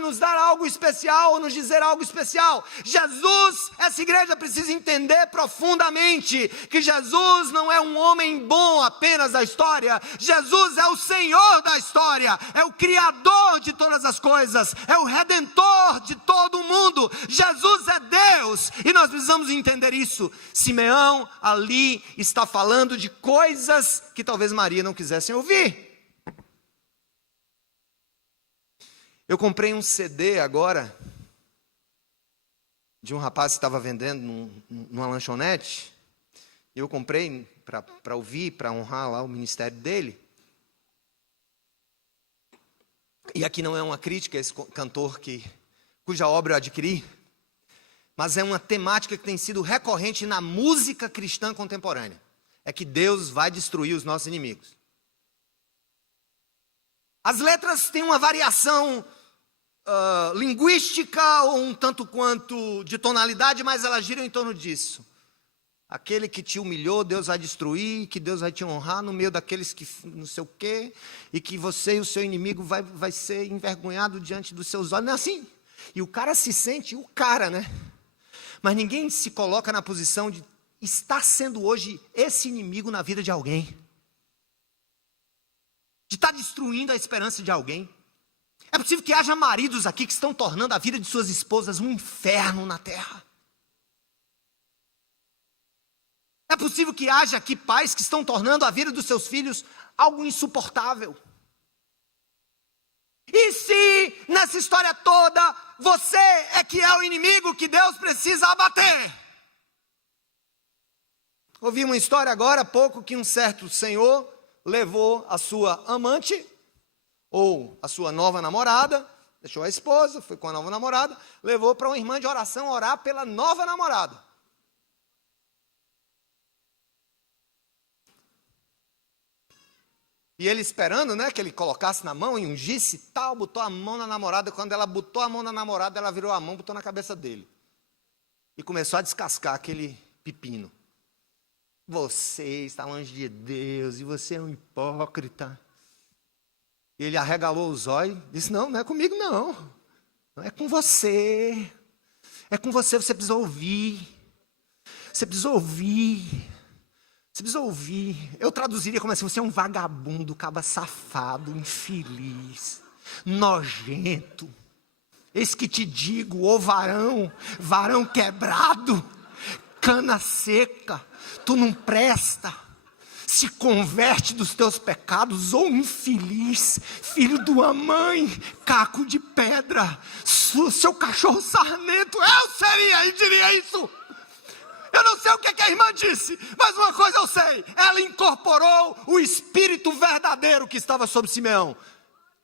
nos dar algo especial, ou nos dizer algo especial. Jesus, essa igreja precisa entender profundamente, que Jesus não é um homem bom apenas da história. Jesus é o Senhor da história, é o Criador de todas as coisas, é o Redentor de todo o mundo. Jesus é Deus, e nós precisamos entender isso. Simeão ali está falando de coisas que talvez Maria não quisesse ouvir. Eu comprei um CD agora, de um rapaz que estava vendendo numa lanchonete. Eu comprei para ouvir, para honrar lá o ministério dele. E aqui não é uma crítica a esse cantor cuja obra eu adquiri, mas é uma temática que tem sido recorrente na música cristã contemporânea. É que Deus vai destruir os nossos inimigos. As letras têm uma variação linguística ou um tanto quanto de tonalidade, mas elas giram em torno disso. Aquele que te humilhou, Deus vai destruir, que Deus vai te honrar no meio daqueles que não sei o quê, e que você e o seu inimigo vai ser envergonhado diante dos seus olhos. Não é assim? E o cara se sente o cara, né? Mas ninguém se coloca na posição de estar sendo hoje esse inimigo na vida de alguém, de estar destruindo a esperança de alguém. É possível que haja maridos aqui que estão tornando a vida de suas esposas um inferno na terra. É possível que haja aqui pais que estão tornando a vida dos seus filhos algo insuportável. E se nessa história toda você é que é o inimigo que Deus precisa abater? Ouvi uma história agora há pouco que um certo senhor levou a sua amante, ou a sua nova namorada, deixou a esposa, foi com a nova namorada, levou para uma irmã de oração orar pela nova namorada. E ele esperando, que ele colocasse na mão e ungisse e tal, botou a mão na namorada. Quando ela botou a mão na namorada, ela virou a mão, botou na cabeça dele. E começou a descascar aquele pepino. Você está longe de Deus, e você é um hipócrita. E ele arregalou os olhos, disse, não é comigo não. Não é com você. É com você, você precisa ouvir. Você precisa ouvir. Você precisa ouvir. Eu traduziria como assim, você é um vagabundo, caba safado, infeliz, nojento. Eis que te digo, ô varão quebrado, cana seca, tu não presta. Se converte dos teus pecados, ou infeliz, filho de uma mãe, caco de pedra, seu cachorro sarnento, eu seria e diria isso. Eu não sei o que a irmã disse, mas uma coisa eu sei, ela incorporou o espírito verdadeiro que estava sobre Simeão.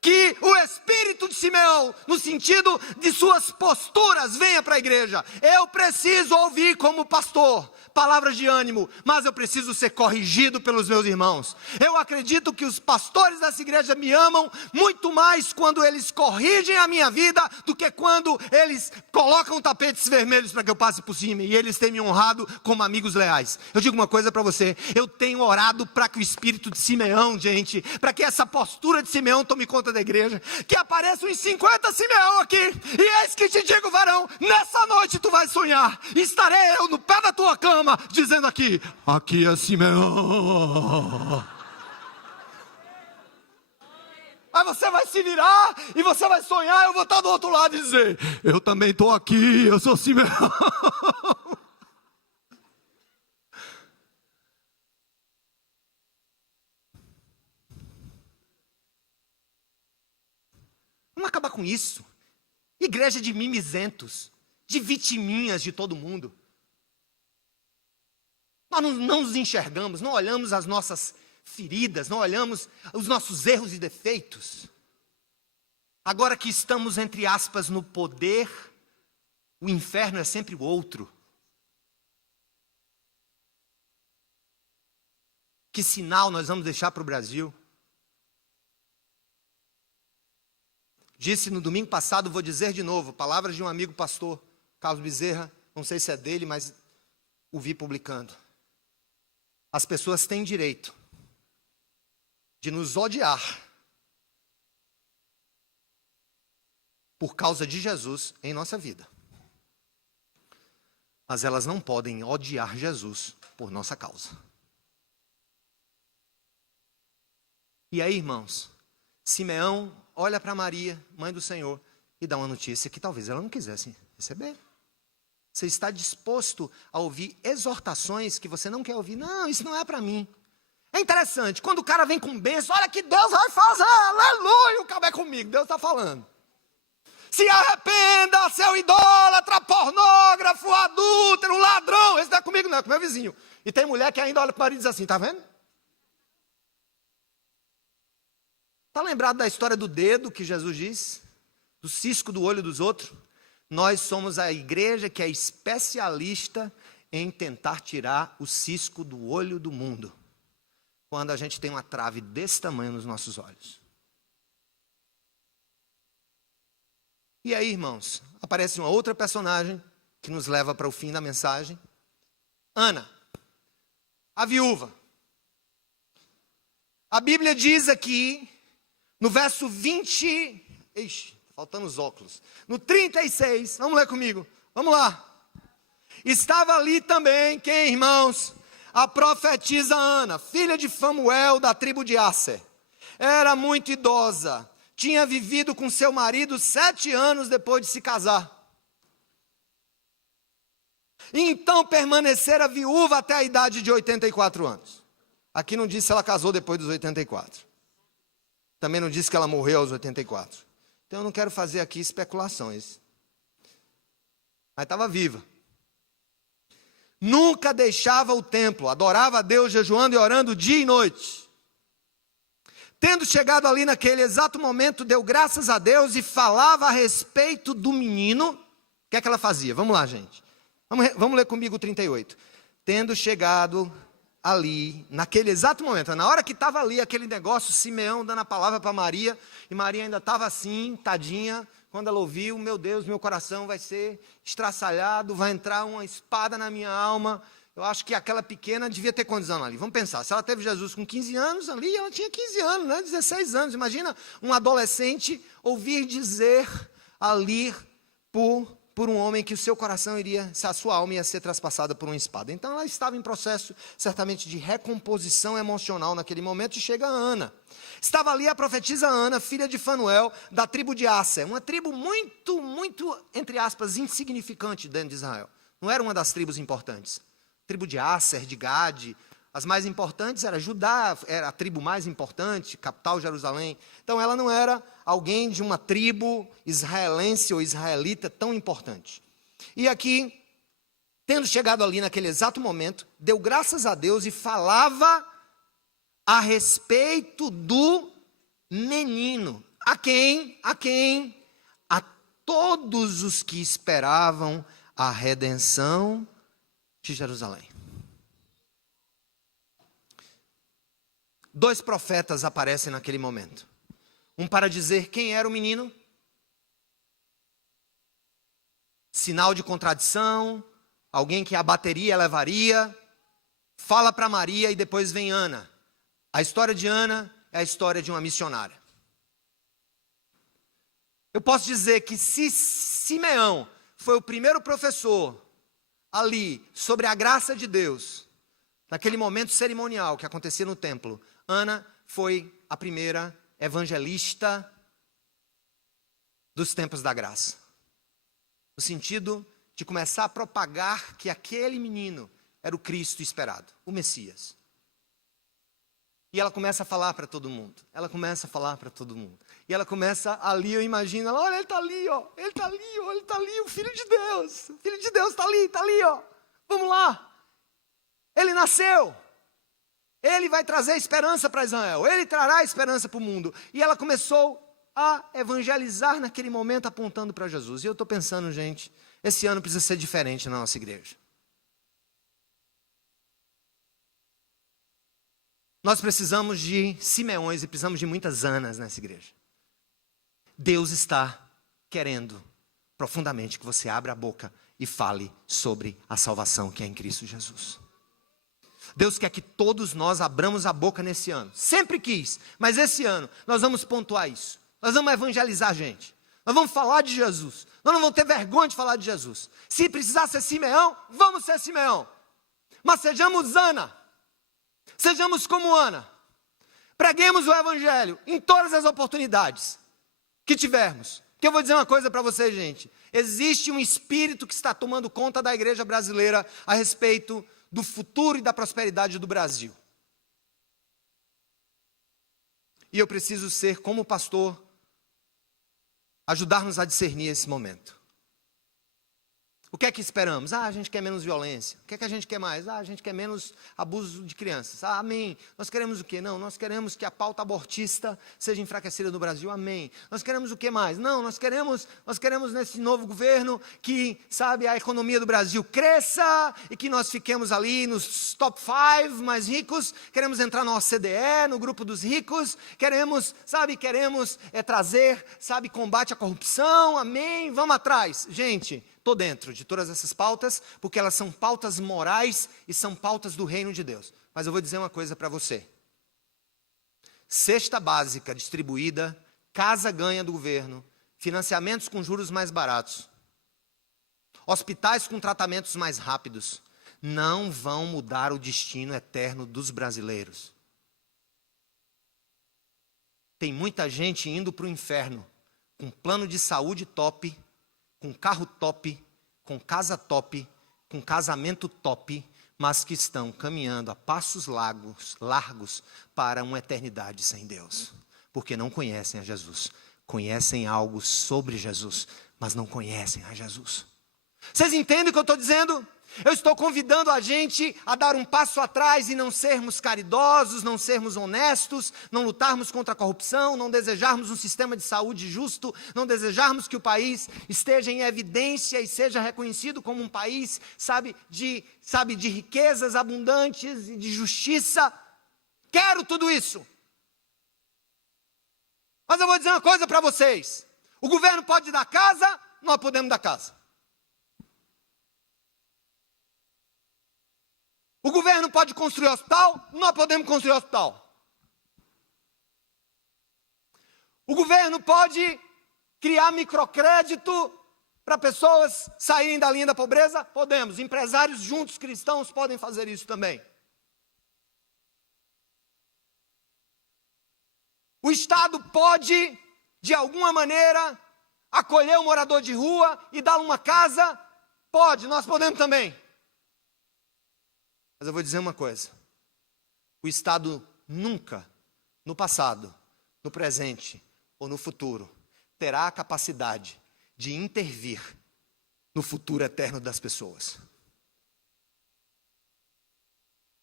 Que o espírito de Simeão, no sentido de suas posturas, venha para a igreja. Eu preciso ouvir como pastor palavras de ânimo, mas eu preciso ser corrigido pelos meus irmãos. Eu acredito que os pastores dessa igreja me amam muito mais quando eles corrigem a minha vida do que quando eles colocam tapetes vermelhos para que eu passe por cima, e eles têm me honrado como amigos leais. Eu digo uma coisa para você, eu tenho orado para que o espírito de Simeão, gente, para que essa postura de Simeão tome conta da igreja, que apareçam uns 50 Simeão aqui, e eis que te digo, varão, nessa noite tu vais sonhar, estarei eu no pé da tua cama, dizendo aqui é Simeão. Aí você vai se virar, e você vai sonhar, eu vou estar do outro lado e dizer, eu também estou aqui, eu sou Simeão. Vamos acabar com isso. Igreja de mimizentos, de vitiminhas de todo mundo. Nós não nos enxergamos, não olhamos as nossas feridas, não olhamos os nossos erros e defeitos. Agora que estamos, entre aspas, no poder, o inferno é sempre o outro. Que sinal nós vamos deixar para o Brasil? Disse no domingo passado, vou dizer de novo, palavras de um amigo pastor, Carlos Bezerra, não sei se é dele, mas o vi publicando. As pessoas têm direito de nos odiar por causa de Jesus em nossa vida. Mas elas não podem odiar Jesus por nossa causa. E aí, irmãos, Simeão olha para Maria, mãe do Senhor, e dá uma notícia que talvez ela não quisesse receber. Você está disposto a ouvir exortações que você não quer ouvir? Não, isso não é para mim. É interessante, quando o cara vem com bênção, olha que Deus vai fazer, aleluia, o cara é comigo, Deus está falando. Se arrependa, seu idólatra, pornógrafo, adúltero, ladrão, esse não é comigo não, é com meu vizinho. E tem mulher que ainda olha para o marido e diz assim, tá vendo? Está lembrado da história do dedo que Jesus disse? Do cisco do olho dos outros? Nós somos a igreja que é especialista em tentar tirar o cisco do olho do mundo. Quando a gente tem uma trave desse tamanho nos nossos olhos. E aí, irmãos, aparece uma outra personagem que nos leva para o fim da mensagem. Ana, a viúva. A Bíblia diz aqui, no verso 20, faltando os óculos, no 36, vamos ler comigo, vamos lá. Estava ali também, quem, irmãos? A profetisa Ana, filha de Famuel, da tribo de Asser. Era muito idosa, tinha vivido com seu marido 7 anos depois de se casar. E então permanecera viúva até a idade de 84 anos. Aqui não diz se ela casou depois dos 84. Também não diz que ela morreu aos 84. Então eu não quero fazer aqui especulações. Mas estava viva. Nunca deixava o templo, adorava a Deus jejuando e orando dia e noite. Tendo chegado ali naquele exato momento, deu graças a Deus e falava a respeito do menino. O que é que ela fazia? Vamos lá, gente. Vamos ler comigo o 38. Tendo chegado ali, naquele exato momento, na hora que estava ali aquele negócio, Simeão dando a palavra para Maria, e Maria ainda estava assim, tadinha, quando ela ouviu, meu Deus, meu coração vai ser estraçalhado, vai entrar uma espada na minha alma. Eu acho que aquela pequena devia ter quantos anos ali? Vamos pensar, se ela teve Jesus com 15 anos ali, ela tinha 15 anos, né? 16 anos. Imagina um adolescente ouvir dizer ali por um homem que o seu coração a sua alma ia ser traspassada por uma espada. Então ela estava em processo certamente de recomposição emocional naquele momento, e chega a Ana. Estava ali a profetisa Ana, filha de Fanuel, da tribo de Asser, uma tribo muito, muito, entre aspas, insignificante dentro de Israel. Não era uma das tribos importantes. Tribo de Asser, de Gade, as mais importantes era Judá, era a tribo mais importante, capital Jerusalém. Então ela não era alguém de uma tribo israelense ou israelita tão importante. E aqui, tendo chegado ali naquele exato momento, deu graças a Deus e falava a respeito do menino. A quem? A todos os que esperavam a redenção de Jerusalém. 2 profetas aparecem naquele momento. Um para dizer quem era o menino. Sinal de contradição. Alguém que abateria, levaria. Fala para Maria e depois vem Ana. A história de Ana é a história de uma missionária. Eu posso dizer que se Simeão foi o primeiro professor ali sobre a graça de Deus, naquele momento cerimonial que acontecia no templo, Ana foi a primeira evangelista dos tempos da graça. No sentido de começar a propagar que aquele menino era o Cristo esperado, o E ela começa a falar para todo mundo. E E ela começa ali, eu imagino, ela, olha, ele está ali, ó, ele está ali, ó, ele está ali, o Filho de Deus está ali, ó, vamos lá. Ele nasceu, ele vai trazer esperança para Israel, ele trará esperança para o mundo. E ela começou a evangelizar naquele momento, apontando para Jesus. E eu estou pensando, gente, esse ano precisa ser diferente na nossa igreja. Nós precisamos de Simeões e precisamos de muitas Anas nessa igreja. Deus está querendo profundamente que você abra a boca e fale sobre a salvação que é em Cristo Jesus. Deus quer que todos nós abramos a boca nesse ano. Sempre quis, mas esse ano nós vamos pontuar isso. Nós vamos evangelizar a gente. Nós vamos falar de Jesus. Nós não vamos ter vergonha de falar de Jesus. Se precisar ser Simeão, vamos ser Simeão. Mas sejamos Ana. Sejamos como Ana. Preguemos o evangelho em todas as oportunidades que tivermos. Porque eu vou dizer uma coisa para vocês, gente. Existe um espírito que está tomando conta da igreja brasileira a respeito do futuro e da prosperidade do Brasil. E eu preciso ser, como pastor, ajudar-nos a discernir esse momento. O que é que esperamos? A gente quer menos violência. O que é que a gente quer mais? A gente quer menos abuso de crianças. Amém. Nós queremos o quê? Não, nós queremos que a pauta abortista seja enfraquecida no Brasil. Amém. Nós queremos o quê mais? Não, nós queremos nesse novo governo que, a economia do Brasil cresça e que nós fiquemos ali nos top 5 mais ricos. Queremos entrar na OCDE, no grupo dos ricos. Queremos trazer, combate à corrupção. Amém. Vamos atrás. Gente, estou dentro de todas essas pautas, porque elas são pautas morais e são pautas do reino de Deus. Mas eu vou dizer uma coisa para você. Cesta básica distribuída, casa ganha do governo, financiamentos com juros mais baratos, hospitais com tratamentos mais rápidos, não vão mudar o destino eterno dos brasileiros. Tem muita gente indo para o inferno, com plano de saúde top, com carro top, com casa top, com casamento top, mas que estão caminhando a passos largos para uma eternidade sem Deus. Porque não conhecem a Jesus. Conhecem algo sobre Jesus, mas não conhecem a Jesus. Vocês entendem o que eu estou dizendo? Eu estou convidando a gente a dar um passo atrás e não sermos caridosos, não sermos honestos, não lutarmos contra a corrupção, não desejarmos um sistema de saúde justo, não desejarmos que o país esteja em evidência e seja reconhecido como um país, de riquezas abundantes e de justiça. Quero tudo isso. Mas eu vou dizer uma coisa para vocês. O governo pode dar casa, nós podemos dar casa. O governo pode construir hospital, nós podemos construir hospital. O governo pode criar microcrédito para pessoas saírem da linha da pobreza? Podemos. Empresários juntos cristãos podem fazer isso também. O Estado pode, de alguma maneira, acolher um morador de rua e dar uma casa? Pode, nós podemos também. Mas eu vou dizer uma coisa. O Estado nunca, no passado, no presente ou no futuro, terá a capacidade de intervir no futuro eterno das pessoas.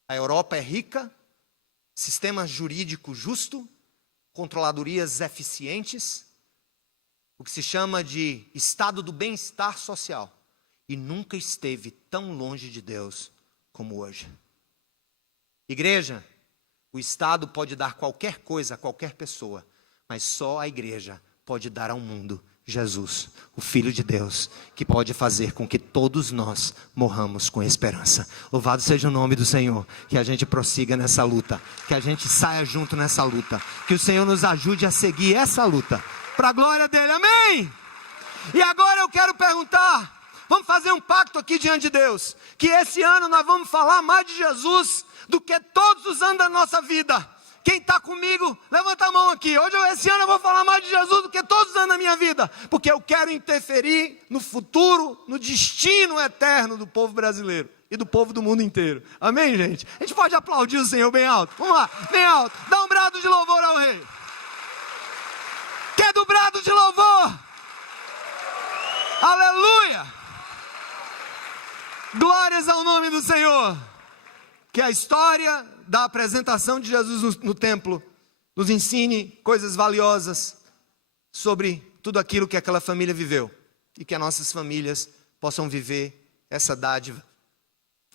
A Europa é rica, sistema jurídico justo, controladorias eficientes, o que se chama de estado do bem-estar social, e nunca esteve tão longe de Deus como hoje. Igreja, o Estado pode dar qualquer coisa a qualquer pessoa, mas só a igreja pode dar ao mundo Jesus, o Filho de Deus, que pode fazer com que todos nós morramos com esperança. Louvado seja o nome do Senhor, que a gente prossiga nessa luta, que a gente saia junto nessa luta, que o Senhor nos ajude a seguir essa luta, para a glória dele, amém? E agora eu quero perguntar, vamos fazer um pacto aqui diante de Deus, que esse ano nós vamos falar mais de Jesus do que todos os anos da nossa vida. Quem está comigo, levanta a mão aqui. Esse ano eu vou falar mais de Jesus do que todos os anos da minha vida, porque eu quero interferir no futuro, no destino eterno do povo brasileiro e do povo do mundo inteiro. Amém, gente? A gente pode aplaudir o Senhor bem alto? Vamos lá, bem alto. Dá um brado de louvor ao Rei. quer dobrado de louvor? Aleluia! Glórias ao nome do Senhor. Que a história da apresentação de Jesus no templo nos ensine coisas valiosas sobre tudo aquilo que aquela família viveu. E que as nossas famílias possam viver essa dádiva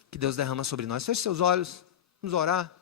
que Deus derrama sobre nós. Feche seus olhos, vamos orar.